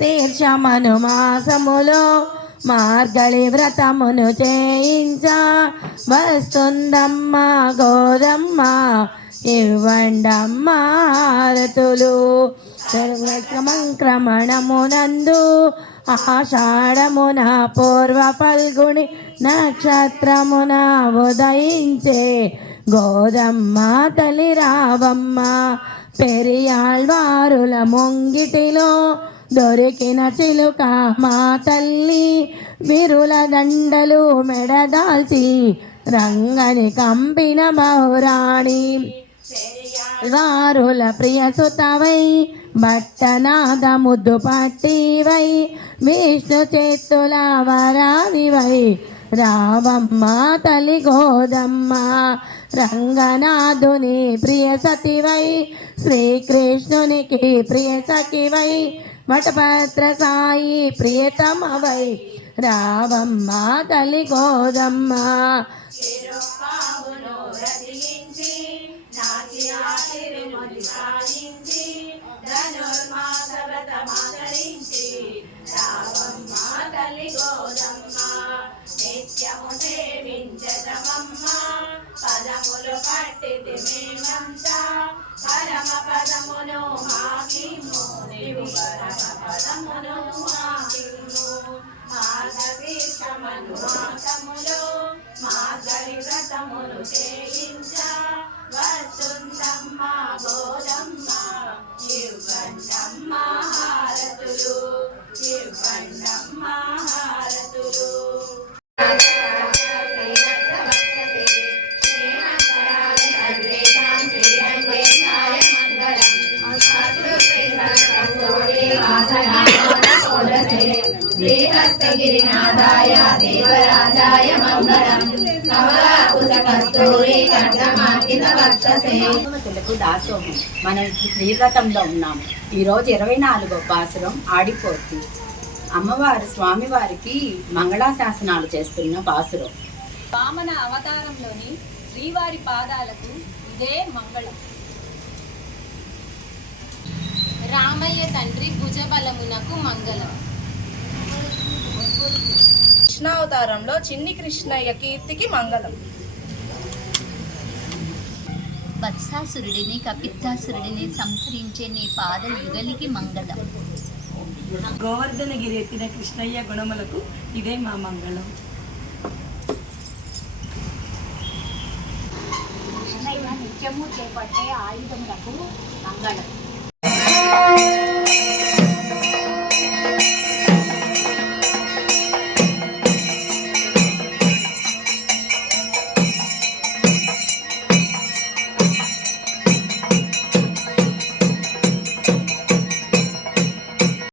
మార్గశీర్షమను మాసములో మార్గళి వ్రతమును చేయించ వస్తుందమ్మ గోదమ్మ ఇవ్వండమ్మ హారతులు. క్రమణమునందు ఆషాఢమున పూర్వ ఫల్గుని నక్షత్రమున ఉదయించే గోదమ్మ తల్లి రావమ్మ. పెరియాళ్వారుల ముంగిటిలో దొరికిన చిలుక మా తల్లి విరుల దండలు మెడదాల్చి రంగని కంపిన బహురాణి. వారుల ప్రియ సుతవై భట్టనాద ముద్దు పట్టివై విష్ణు చేతుల వరానివై రావమ్మ తల్లి గోదమ్మ. రంగనాథుని ప్రియ సతివై శ్రీకృష్ణునికి ప్రియ సఖివై వటపత్ర సాయి ప్రియతమవై రావమ్మ తల్లి గోదమ్మ. నిత్యము సేవించటమమ్మ పదములు పట్టితి మేమంతా పరమ పదమును మాకిమ్ము నీవు పరమ పదమును మాకిమ్ము. మార్గశీర్షమను మాసములో మార్గళి వ్రతమును చేయించ వస్తుందమ్మ గోదమ్మ ఇవ్వండమ్మ హారతులు ఇవ్వండమ్మ హారతులు. శ్రీహస్తగిరినాథాయ దేవరాజాయ మంగళం కమలాకుతకస్తూరి కంఠమార్కిత వక్షసే. తెలుగు దాసోహం మనం శ్రీవ్రతంలో ఉన్నాము. ఈరోజు 24వ పాసురం ఆడిపోతు. అమ్మవారు స్వామివారికి మంగళాశాసనాలు చేస్తున్న పాసురం. వామన అవతారంలోని శ్రీవారి పాదాలకు ఇదే మంగళం. రామయ్య తండ్రి భుజబలమునకు మంగళం. కృష్ణావతారంలో చిన్ని కృష్ణయ్య కీర్తికి మంగళం. వత్సాసురుడిని కపిత్తాసురుడిని సంహరించే నీ పాద యుగలికి మంగళం. గోవర్ధనగిరి ఎత్తిన కృష్ణయ్య గుణములకు ఇదే మా మంగళం. కృష్ణయ్య నిత్యము చేపట్టే ఆయుధములకు మంగళం.